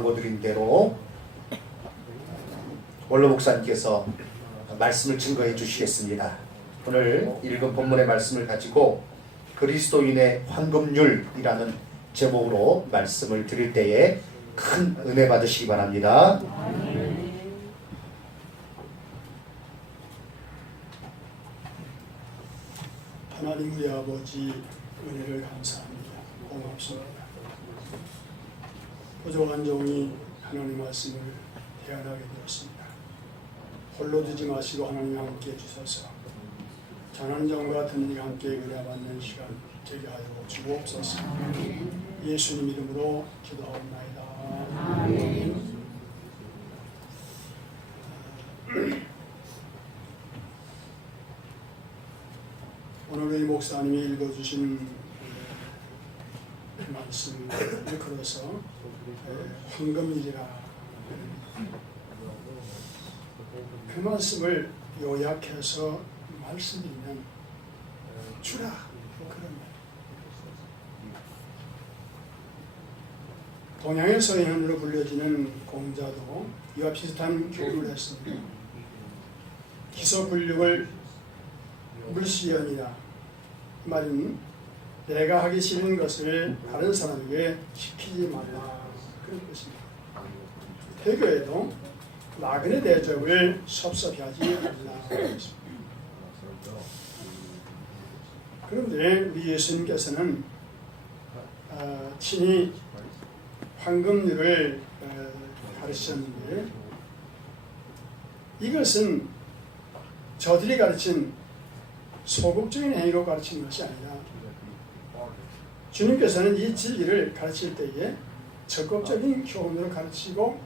드린 대로 원로 목사님께서 말씀을 증거해 주시겠습니다. 오늘 읽은 본문의 말씀을 가지고 그리스도인의 황금률이라는 제목으로 말씀을 드릴 때에 큰 은혜 받으시기 바랍니다. 하나님 우리 아버지 은혜를 감사합니다. 고맙습니다. 부족한 종이 하나님 말씀을 대안하게 되었습니다. 홀로 두지 마시고 하나님 함께 해주셔서 전환정과 듣는 이가 함께 은혜받는 시간 되게 하여 주옵소서. 예수님 이름으로 기도하옵나이다. 아멘. 오늘 우리 목사님이 읽어주신 말씀을 걸어서 황금일이라 그 말씀을 요약해서 말씀드리면 주라 그런 말. 동양의 서인으로 불려지는 공자도 이와 비슷한 교훈을 했습니다. 기소불육을 물시연이라. 말은 내가 하기 싫은 것을 다른 사람에게 시키지 말라 그런 것입니다. 태교에도 나그네 대접을 섭섭히 하지 말라 그런 것입니다. 그런데 우리 예수님께서는 친히 황금률을 가르치셨는데 이것은 저들이 가르친 소극적인 행위로 가르치는 것이 아니라 주님께서는 이 진리를 가르칠 때에 적극적인 교훈으로 가르치고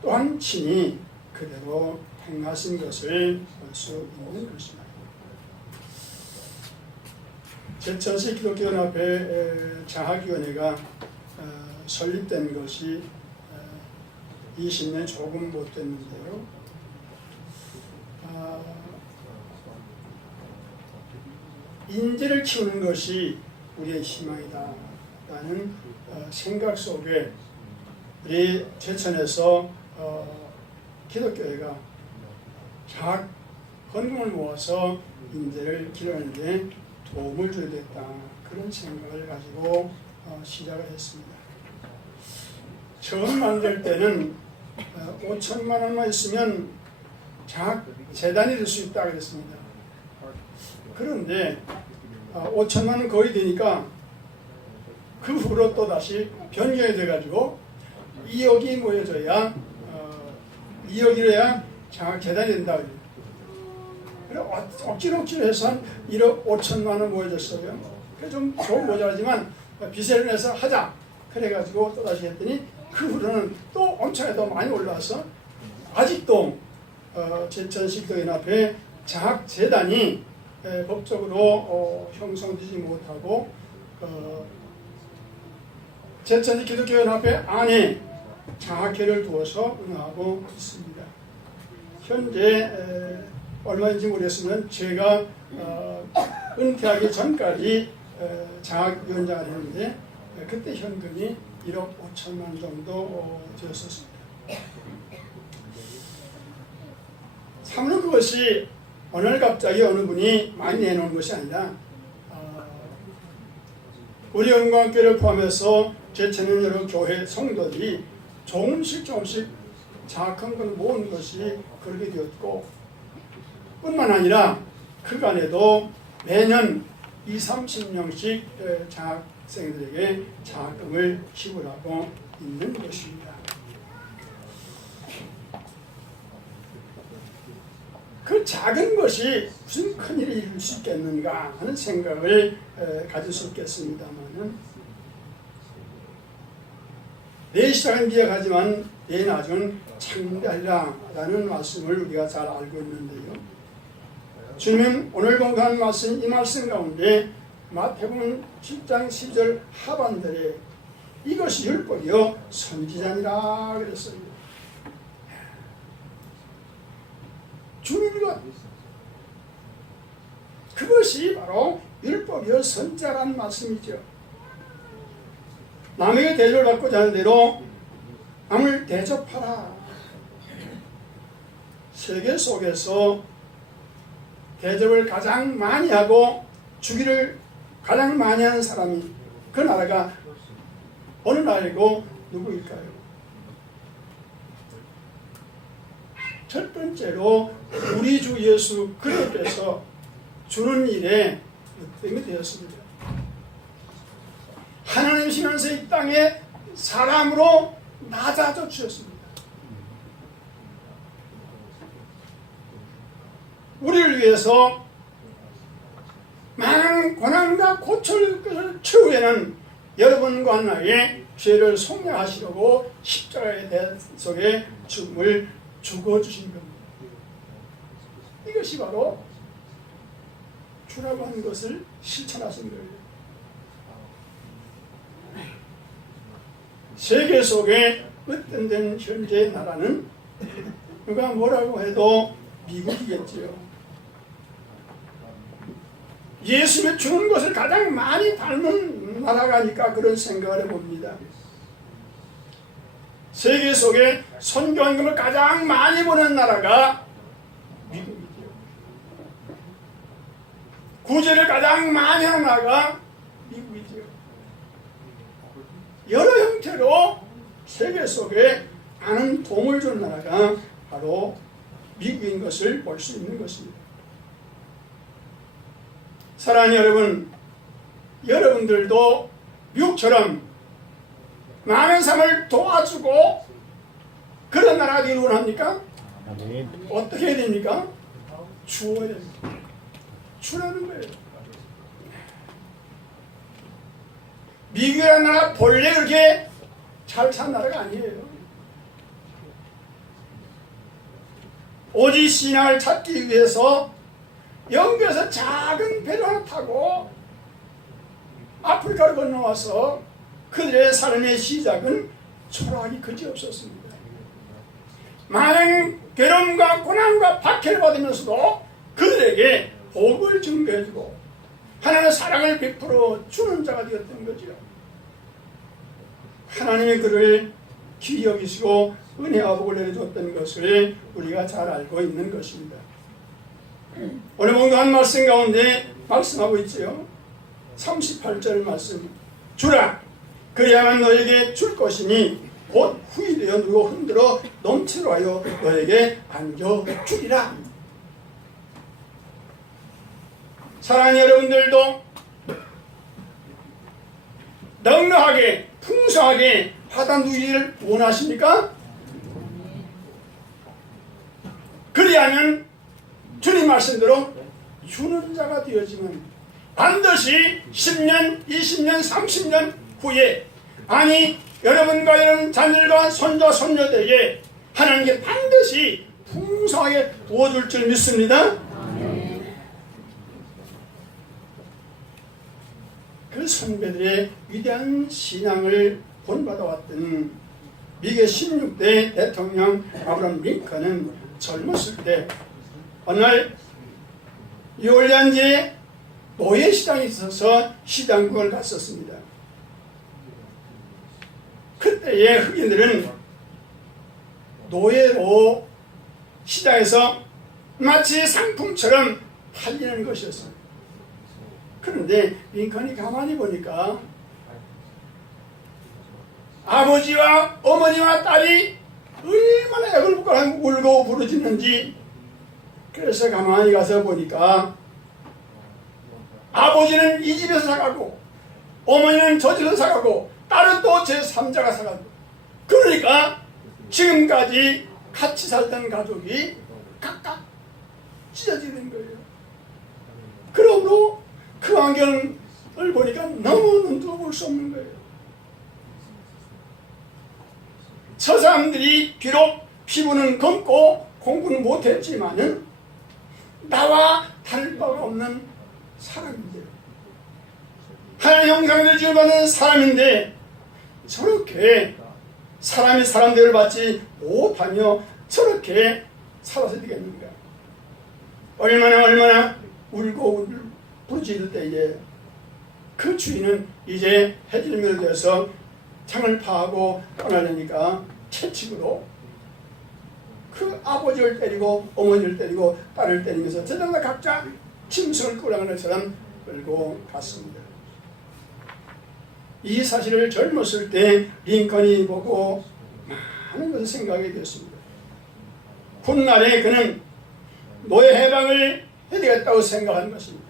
또한 친히 그대로 행하신 것을 볼 수 있는 것입니다. 제7세 기독교연합회 장학위원회가 설립된 것이 20년 조금 못 됐는데요. 인재를 키우는 것이 우리의 희망이다 라는 생각 속에 우리 제천에서 기독교회가 장학 헌금을 모아서 인재를 기르는 데 도움을 주겠다 그런 생각을 가지고 시작을 했습니다. 처음 만들 때는 5천만 원만 있으면 장학 재단이 될 수 있다 그랬습니다. 그런데 5천만 원 거의 되니까 그 후로 또 다시 변경이 돼가지고 2억이 모여져야 2억이래야 장학 재단이 된다. 그래 억지로 해서 한 1억 5천만 원 모여졌어요. 그래 좀 모자라지만 비세를 내서 하자. 그래가지고 또 다시 했더니 그 후로는 또 엄청 더 많이 올라와서 아직도 제천식도연합회 장학 재단이 법적으로 형성되지 못하고 제천시 기독교연합회 안에 장학회를 두어서 운영하고 있습니다. 현재 얼마인지 모르겠으면 제가 은퇴하기 전까지 장학위원장을 했는데 그때 현금이 1억 5천만 정도 되었었습니다. 참으로 그것이 오늘 갑자기 어느 분이 많이 내놓은 것이 아니라 우리 영광교회를 포함해서 제천의 여러 교회 성도들이 조금씩 장학헌금을 모은 것이 그렇게 되었고 뿐만 아니라 그간에도 매년 20-30명씩 장학생들에게 장학금을 지불하고 있는 것입니다. 그 작은 것이 무슨 큰일을 이룰 수 있겠는가 하는 생각을 가질 수 있겠습니다만 내 시작은 미약하지만 내 나중은 창대하리라라는 말씀을 우리가 잘 알고 있는데요. 주님은 오늘 공부한 말씀, 이 말씀 가운데 마태복음 10장 10절 하반절에 이것이 율법이요 선지자니라 그랬어요. 주는 것 그것이 바로 율법이요 선지자라는 말씀이죠. 남에게 대접을 받고자 하는 대로 남을 대접하라. 세계 속에서 대접을 가장 많이 하고 주기를 가장 많이 하는 사람이 그 나라가 어느 나라이고 누구일까요? 첫 번째로 우리 주 예수 그리스도께서 주는 일에 으뜸이 되었습니다. 하나님이시면서 이 땅에 사람으로 낮아져 주셨습니다. 우리를 위해서 많은 고난과 고초를 최후에는 여러분과 나의 죄를 속량하시려고 십자가의 대 속에 죽음을 죽어주신 겁니다. 이것이 바로 주라고 하는 것을 실천하신 거예요. 세계 속에 으뜸된 현재의 나라는 누가 뭐라고 해도 미국이겠지요. 예수님이 주는 것을 가장 많이 닮은 나라가니까 그런 생각을 해봅니다. 세계 속에 선교헌금을 가장 많이 보낸 나라가 미국이죠. 구제를 가장 많이 하는 나라가 미국이죠. 여러 형태로 세계 속에 많은 도움을 주는 나라가 바로 미국인 것을 볼 수 있는 것입니다. 사랑하는 여러분, 여러분들도 미국처럼 많은 사람을 도와주고 그런 나라가 되기를 원합니까? 어떻게 해야 됩니까? 주어야 됩니다. 주라는 거예요. 미국이라는 나라 본래 그렇게 잘 산 나라가 아니에요. 오직 신앙을 찾기 위해서 영국에서 작은 배를 하나 타고 아프리카를 건너와서 그들의 삶의 시작은 초라하기 그지없었습니다. 많은 괴로움과 고난과 박해를 받으면서도 그들에게 복을 증거해주고 하나님의 사랑을 베풀어 주는 자가 되었던 거죠. 하나님의 그를 귀히 여기시고 은혜와 복을 내려줬던 것을 우리가 잘 알고 있는 것입니다. 오늘 본문한 말씀 가운데 말씀하고 있지요. 38절 말씀. 주라 그리하면 너에게 줄 것이니 곧 후이되어 누고 흔들어 넘치로 하여 너에게 안겨주리라. 사랑하는 여러분들도 넉넉하게 풍성하게 받아 누리기를 원하십니까? 그리하면 주님 말씀대로 주는 자가 되어지면 반드시 10년, 20년, 30년 후에 아니 여러분과 여러분 자녀들과 손자, 손녀들에게 하나님께 반드시 풍성하게 부어줄 줄 믿습니다. 그 선배들의 위대한 신앙을 본받아왔던 미국의 16대 대통령 아브라함 링컨은 젊었을 때 어느 날 뉴올리언즈에 노예시장에 있어서 시장국을 갔었습니다. 그때의 흑인들은 노예로 시장에서 마치 상품처럼 팔리는 것이었습니다. 그런데 링컨이 가만히 보니까 아버지와 어머니와 딸이 얼마나 애걸복걸하고 울고 부르짖는지 그래서 가만히 가서 보니까 아버지는 이 집에서 사가고 어머니는 저 집에서 사가고 딸은 또 제3자가 사가고 그러니까 지금까지 같이 살던 가족이 각각 찢어지는 거예요. 그러므로 그 환경을 보니까 너무 눈뜨고 볼 수 없는 거예요. 저 사람들이 비록 피부는 검고 공부는 못했지만은 나와 다를 바가 없는 사람인데요. 하나님의 형상을 지어받는 사람인데 저렇게 사람이 사람들을 받지 못하며 저렇게 살아서 되겠는가. 얼마나 울고 부르짖을 때에 그 주인은 이제 해질녘이 되어서 창을 파하고 떠나려니까 채찍으로 그 아버지를 때리고 어머니를 때리고 딸을 때리면서 저들다 각자 짐승을 끌어가는 것처럼 끌고 갔습니다. 이 사실을 젊었을 때 링컨이 보고 많은 것을 생각하게 되었습니다. 훗날에 그는 노예 해방을 해야 되겠다고 생각한 것입니다.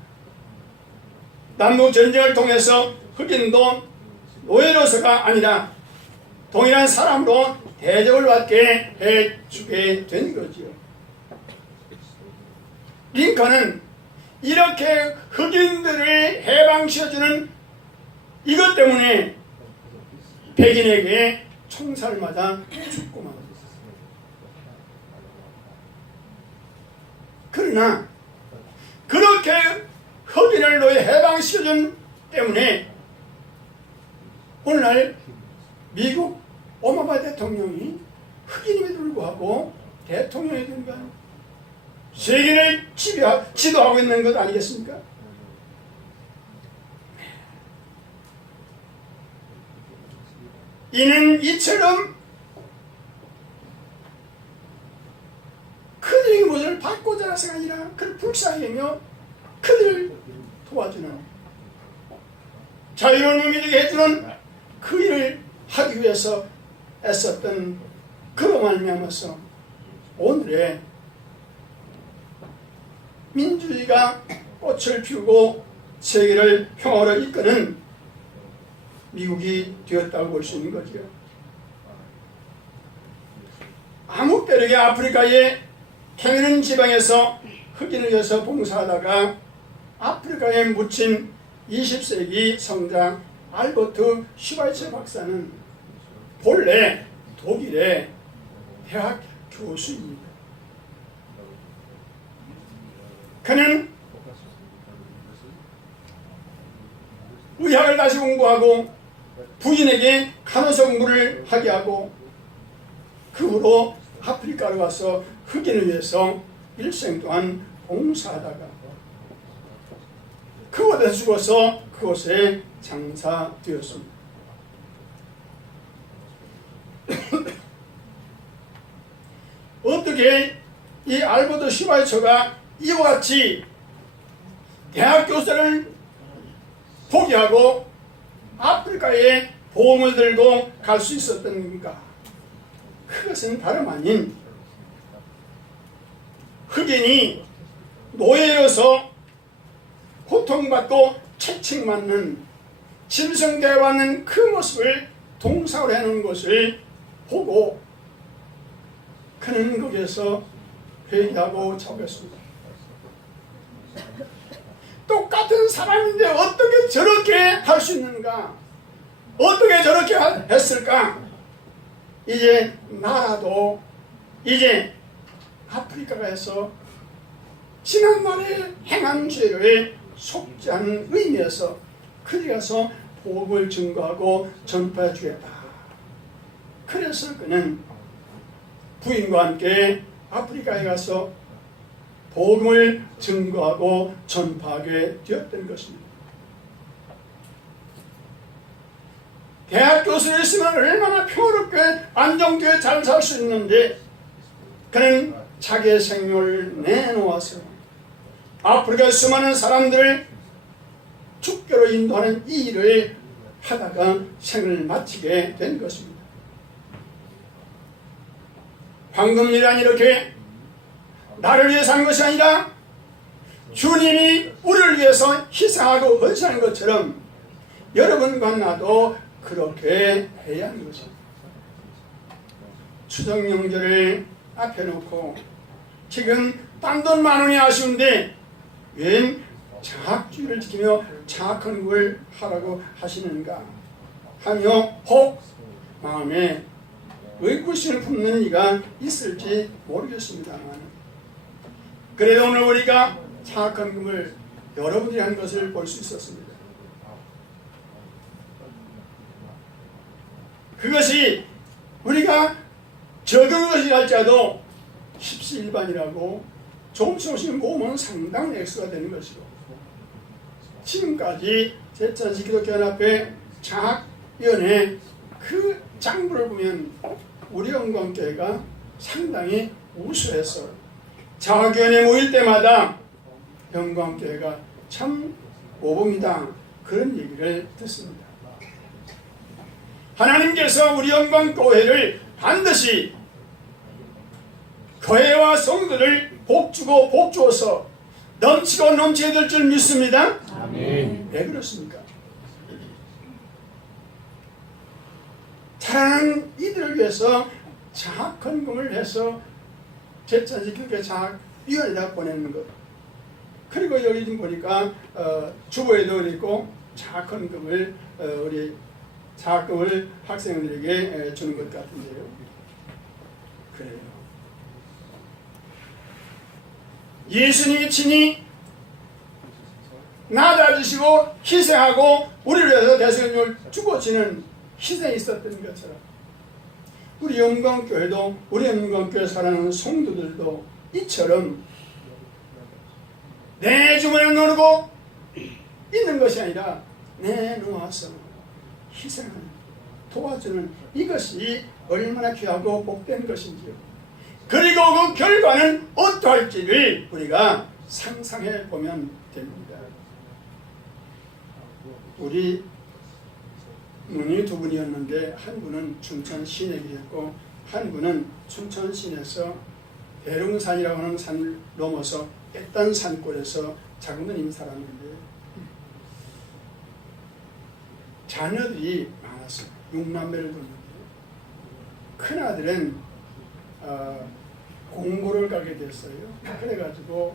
남북전쟁을 통해서 흑인도 노예로서가 아니라 동일한 사람으로 대접을 받게 해주게 된 거지요. 링컨은 이렇게 흑인들을 해방시켜주는 이것 때문에 백인에게 총살을 맞아 죽고 말았습니다. 그러나 그렇게 흑인을 노예 해방시켜준 때문에 오늘날 미국 오바마 대통령이 흑인임에도 불구하고 대통령이 되니까 세계를 지도하고 있는 것 아니겠습니까? 이는 이처럼 그들의 무엇을 받고자 해서가 아니라 그를 불쌍히 여겨 그들을 도와주는 자유로운 의미되게 해주는 그 일을 하기 위해서 애썼던 그로 말미암아서 오늘의 민주주의가 꽃을 피우고 세계를 평화로 이끄는 미국이 되었다고 볼 수 있는 거죠. 아무 때르게 아프리카의 캐메룬 지방에서 흑인을 위해서 봉사하다가 아프리카에 묻힌 20세기 성장 알버트 슈바이처 박사는 본래 독일의 대학 교수입니다. 그는 의학을 다시 공부하고 부인에게 간호사 공부를 하게 하고 그 후로 아프리카로 가서 흑인을 위해서 일생 동안 봉사하다가 그곳에서 죽어서 그곳에 장사되었습니다. 어떻게 이 알버트 슈바이처가 이와 같이 대학 교수를 포기하고 아프리카에 보험을 들고 갈 수 있었던 건가? 그것은 다름 아닌 흑인이 노예로서 고통받고 채찍맞는 짐승대하는 그 모습을 동상으로 해놓은 것을 보고 그는 거기에서 회개하고 잡혔습니다. 똑같은 사람인데 어떻게 저렇게 할 수 있는가? 어떻게 저렇게 했을까? 이제 나라도 이제 아프리카에서 지난날에 행한 죄를 속지 않은 의미에서 그리 가서 복음을 증거하고 전파해 주겠다. 그래서 그는 부인과 함께 아프리카에 가서 복음을 증거하고 전파하게 되었던 것입니다. 대학 교수를 했으면 얼마나 평화롭게 안정되게 잘 살 수 있는데 그는 자기의 생명을 내놓아서 아프리카 수많은 사람들을 축교로 인도하는 이 일을 하다가 생을 마치게 된 것입니다. 황금이란 이렇게 나를 위해 산 것이 아니라 주님이 우리를 위해서 희생하고 헌신한 것처럼 여러분과 나도 그렇게 해야 하는 것입니다. 추석 명절을 앞에 놓고 지금 딴 돈 만 원이 아쉬운데 웬 장학주의를 지키며 장학한 걸 하라고 하시는가 하며 혹 마음에 의구심을 품는 이가 있을지 모르겠습니다만 그래도 오늘 우리가 장학한 금을 여러분들이 한 것을 볼 수 있었습니다. 그것이 우리가 적은 것이 할지라도 십시일반이라고 조금씩 모으면 상당한 액수가 되는 것이고 지금까지 제천시 기독교연합회 장학위원회 그 장부를 보면 우리 영광교회가 상당히 우수해서 자학연에 모일 때마다 영광교회가 참 모범이다 그런 얘기를 듣습니다. 하나님께서 우리 영광교회를 반드시 교회와 성도를 복주고 복주어서 넘치고 넘치게 될 줄 믿습니다. 아멘. 왜 그렇습니까? 자라는 이들을 위해서 장학헌금을 해서 제천지교회 장학위원회에다 보내는 것. 그리고 여기 좀 보니까 주보에도 있고 장학헌금을 우리 장학금을 학생들에게 주는 것 같은데요. 그래요. 예수님이 친히 낮아지시고 희생하고 우리를 위해서 대성령을 주고 지는 희생이 있었던 것처럼 우리 영광교회도 우리 영광교회 사랑하는 성도들도 이처럼 내 주머니에 넣고 있는 것이 아니라 내놓아서 희생하는 도와주는 이것이 얼마나 귀하고 복된 것인지요. 그리고 그 결과는 어떠할지를 우리가 상상해 보면 됩니다. 우리 눈이 두 분이었는데 한 분은 춘천 시내에 계셨고 한 분은 춘천 시내에서 대릉산이라고 하는 산을 넘어서 ඈ딴 산골에서 자그마한 살았는데 자녀들이 많았어요. 6남매를 뒀는데 큰아들은 공고를 가게 됐어요. 그래가지고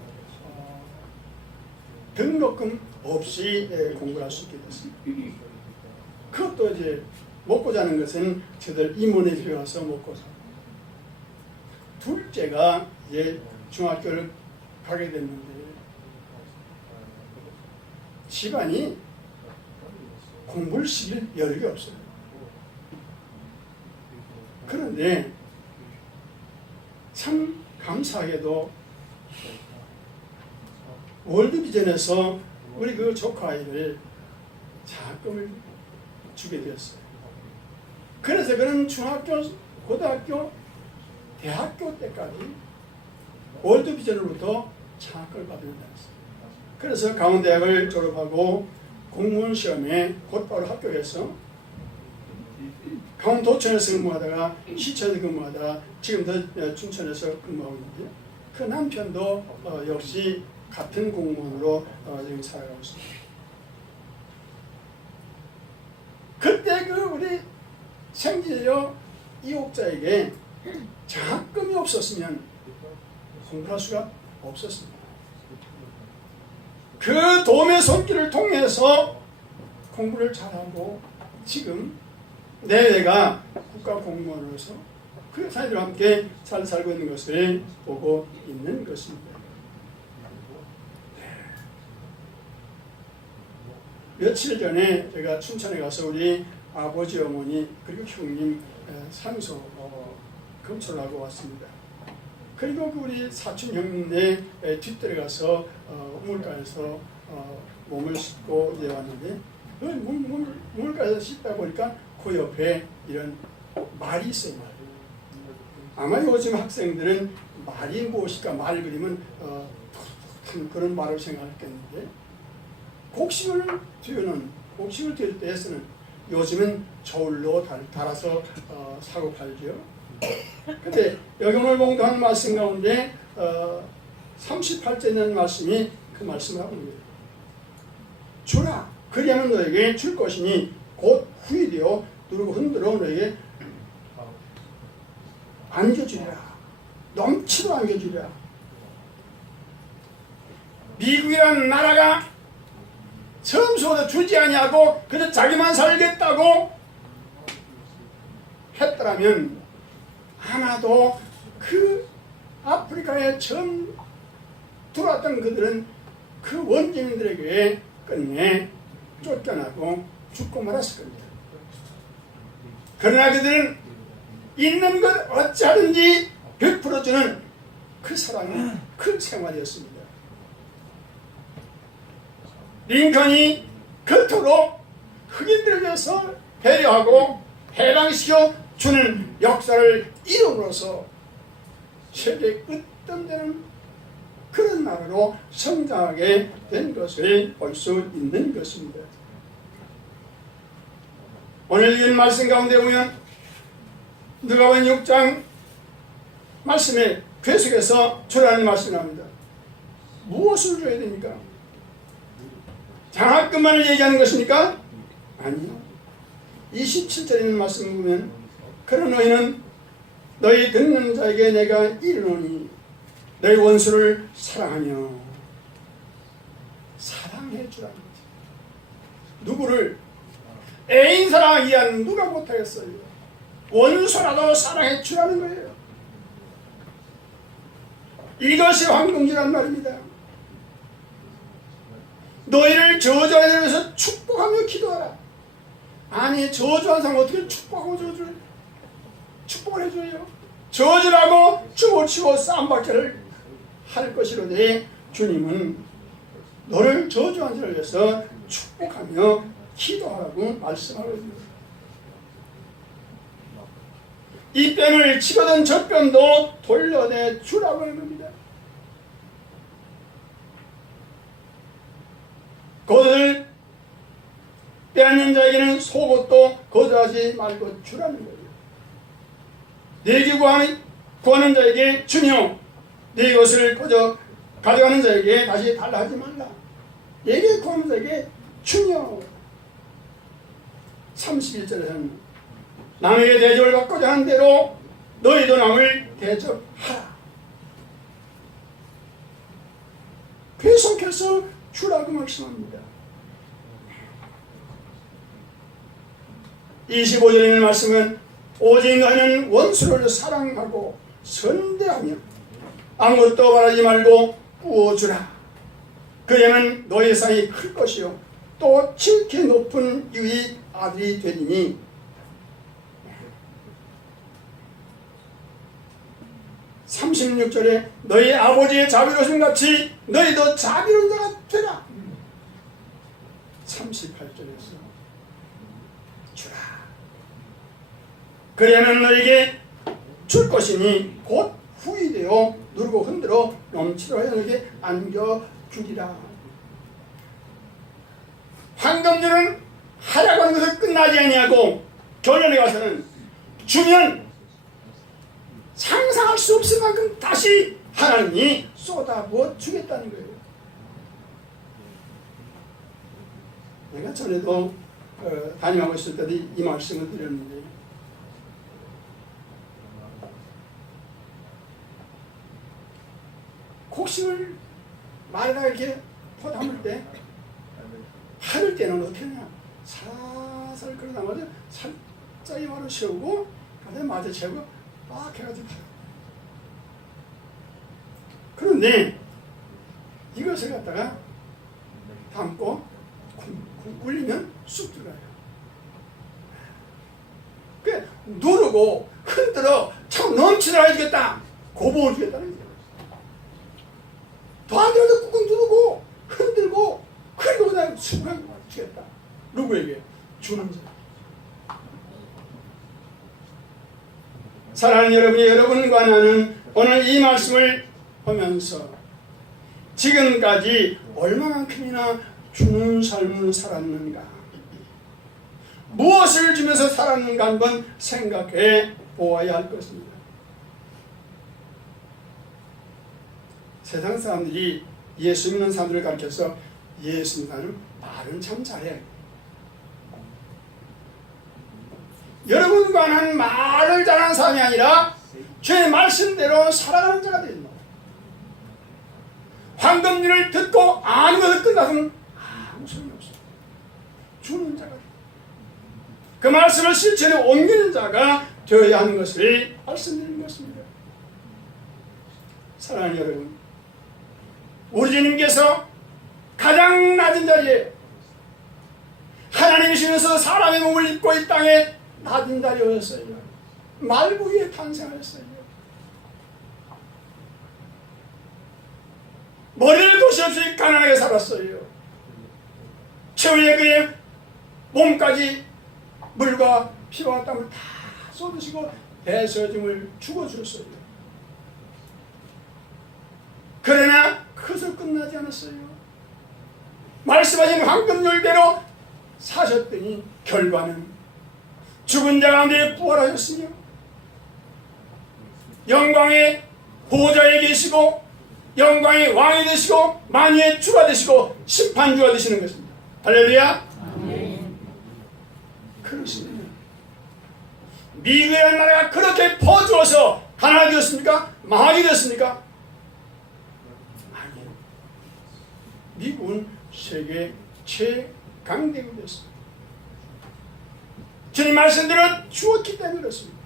등록금 없이 공부를 할 수 있게 됐습니다. 그것도 이제 먹고 자는 것은 저들 임원에 들어가서 먹고 자. 둘째가 이제 중학교를 가게 됐는데 집안이 공부를 시킬 여력이 없어요. 그런데 참 감사하게도 월드비전에서 우리 그 조카 아이를 장학금을 주게 되었어요. 그래서 그는 중학교, 고등학교, 대학교 때까지 월드비전으로부터 장학금을 받는 거였어요. 그래서 강원대학을 졸업하고 공무원 시험에 곧바로 합격해서 강원도청에서 근무하다가 시청에서 근무하다가 지금도 춘천에서 근무하고 있는데요. 그 남편도 역시 같은 공무원으로 지금 살아가고 있습니다. 그때 그 우리 생지여 이옥자에게 장학금이 없었으면 공부할 수가 없었습니다. 그 도움의 손길을 통해서 공부를 잘하고 지금 내가 국가공무원으로서 그 사람들과 함께 잘 살고 있는 것을 보고 있는 것입니다. 며칠 전에 제가 춘천에 가서 우리 아버지 어머니 그리고 형님 산소 검출하고 왔습니다. 그리고 그 우리 사촌 형님네 뒷뜰에 가서 우물가에서 몸을 씻고 이제 왔는데 우물가에서 씻다 보니까 그 옆에 이런 말이 있어요. 말. 아마 요즘 학생들은 말이 무엇일까 말 그리면 그런 말을 생각했겠는데 곡식을 띄울 때에서는 요즘은 저울로 달아서 사고 팔죠. 근데 여기 오늘 봉독한 말씀 가운데 38절 있는 말씀이 그 말씀을 하고 있는 거예요. 주라 그리하면 너에게 줄 것이니 곧 후이되어 누르고 흔들어 너에게 안겨주리라. 넘치도 안겨주리라. 미국이라는 나라가 처음부터 주지 아니하고 그저 자기만 살겠다고 했더라면 아마도 그 아프리카에 처음 들어왔던 그들은 그 원주민들에게 끝내 쫓겨나고 죽고 말았을 겁니다. 그러나 그들은 있는 것 어찌하든지 베풀어주는 그 사랑이 그 생활이었습니다. 링컨이 그토록 흑인들을 위해서 배려하고 해방시켜 주는 역사를 이름으로써 세계 끝없는 그런 나라로 성장하게 된 것을 볼 수 있는 것입니다. 오늘 읽은 말씀 가운데 보면 누가복음 6장 말씀에 계속해서 주라는 말씀이 나옵니다. 무엇을 줘야 됩니까? 장학금만을 얘기하는 것입니까? 아니요. 27절에 있는 말씀을 보면 그런 너희는 너희 듣는 자에게 내가 이르노니 너희 원수를 사랑하며 사랑해 주라는 거죠. 누구를? 애인 사랑하기 위한 누가 못하겠어요? 원수라도 사랑해 주라는 거예요. 이것이 황금주란 말입니다. 너희를 저주하는 데서 축복하며 기도하라. 아니, 저주한 사람 어떻게 축복하고 축복을 해줘요? 저주라고 춤을 쌈박질을 할 것이로되 주님은 너를 저주한 자를 위해서 축복하며 기도하라고 말씀하거든요. 이 뺨을 치거든 저 뺨도 돌려내 주라고 하는 겁니다. 그것을 빼앗는 자에게는 속옷도 거두하지 말고 주라는 거예요. 내게 구하는 자에게 주며 네 것을 거저 가져가는 자에게 다시 달라 하지 말라. 내게 구하는 자에게 주며. 31절에서는 남에게 대접을 받고자 하는 대로 너희도 남을 대접하라. 계속해서 주라고 말씀합니다. 25절에 있는 말씀은 오직 너희는 원수를 사랑하고 선대하며 아무것도 바라지 말고 부어주라. 그에는 너희 상이 클 것이요 또 지극히 높은 유의 아들이 되리니. (36절에) 너희 아버지의 자비로우심 같이 너희도 자비로운 자가 되라. 38절에서 주라. 그래야만 너에게 줄 것이니 곧 후이 되어 누르고 흔들어 넘치도록 하여 너에게 안겨주리라. 황금줄은 하라고 하는 것을 끝나지 아니하고 결론에 가서는 주면 상상할 수 없을 만큼 다시 하나님이 쏟아부어 주겠다는 거예요. 내가 전에도 담임하고 있을 때도 이 말씀을 드렸는데, 곡식을 말에다가 이렇게 포담을 때 하를 때는 어떻게 하냐, 살살 끌어담아서 살짝이 바로 세우고 그다음에 마저 채우고 막 해가지고 팔아. 그런데 이것을 갖다가 담고 굴리면 쑥 들어가요. 그 누르고 흔들어 참 넘치도록 해주겠다, 고봉을 주겠다는 거예요. 더 안 되어도 꾹꾹 누르고 흔들고 그리고 그다음에 쑥을 주겠다. 누구에게? 주는 자. 사랑하는 여러분이, 여러분과 나는 오늘 이 말씀을 보면서 지금까지 얼마만큼이나 주는 삶을 살았는가, 무엇을 주면서 살았는가 한번 생각해 보아야 할 것입니다. 세상 사람들이 예수 믿는 사람들을 가르쳐서 예수 믿는 사람은 말은 참 잘해. 여러분과 나는 말을 잘하는 사람이 아니라 주의 말씀대로 살아가는 자가 됩니다. 황금률을 듣고 아는 것을 끝나서는 아무 소용이 없어요. 주는 자가, 그 말씀을 실천에 옮기는 자가 되어야 하는 것을 말씀드리는 것입니다. 사랑하는 여러분, 우리 주님께서 가장 낮은 자리에 하나님이시면서 사람의 몸을 입고 이 땅에 낮은 자리였어요. 말구 위에 탄생하였어요. 머리를 도시 없이 가난하게 살았어요. 최후에 그의 몸까지 물과 피와 땀을 다 쏟으시고 대서점을 죽어주셨어요. 그러나 그것을 끝나지 않았어요. 말씀하신 황금률대로 사셨더니 결과는 죽은 자 가운데 부활하셨으며 영광의 보좌에 계시고 영광의 왕이 되시고 만유의 주가 되시고 심판주가 되시는 것입니다. 할렐루야. 그렇습니다. 미국이라는 나라가 그렇게 퍼주어서 하나 되었습니까? 망하게 되었습니까? 아니에요. 미국은 세계 최강대국이 되었습니다. 주님 말씀대로 주었기 때문에 그렇습니다.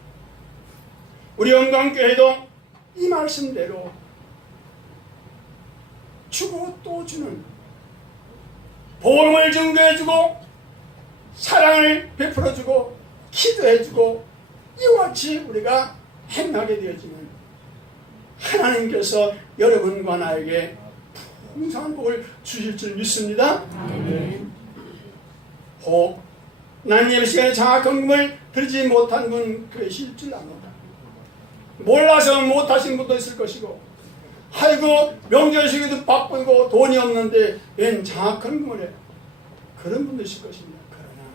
우리 영광교회도 이 말씀대로 주고 또 주는 복음을 증거해주고 사랑을 베풀어주고 기도해주고 이와 같이 우리가 행하게 되어지면 하나님께서 여러분과 나에게 풍성한 복을 주실 줄 믿습니다. 혹 난 예배 시간에 정확한 금을 드리지 못한 분 계실 줄 압니다. 몰라서 못하신 분도 있을 것이고 아이고 명절 시기도 바쁘고 돈이 없는데 웬 정확한 금을 해. 그런 분도 있을 것입니다. 그러나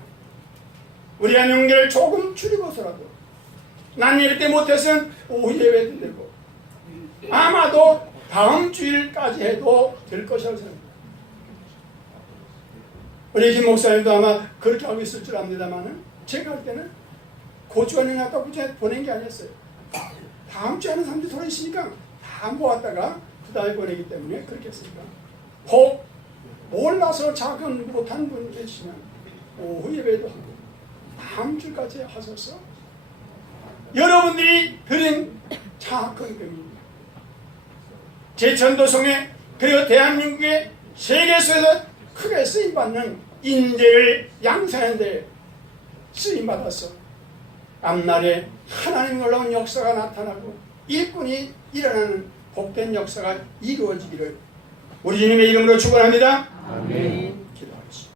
우리의 명절을 조금 줄이고서라도 난 예배 때 못해서는 오후 예배도 되고 아마도 다음 주일까지 해도 될 것이라고 생각합니다. 우리 김 목사님도 아마 그렇게 하고 있을 줄 압니다만은 제가 할 때는 고주간에 나갔다 보낸 게 아니었어요. 다음 주에는 3주 돌아 있으니까 다 모았다가 그 다음에 보내기 때문에 그렇게 했으니까 혹 몰라서 작은 못한 분 계시면 오후 예배도 하고 다음 주까지 하셔서 여러분들이 드린 작은 금입니다. 제천도성에 그리고 대한민국의 세계에서 크게 쓰임받는 인재를 양성하는 데 쓰임받아서 앞날에 하나님 놀라운 역사가 나타나고 일꾼이 일어나는 복된 역사가 이루어지기를 우리 주님의 이름으로 축원합니다. 아멘.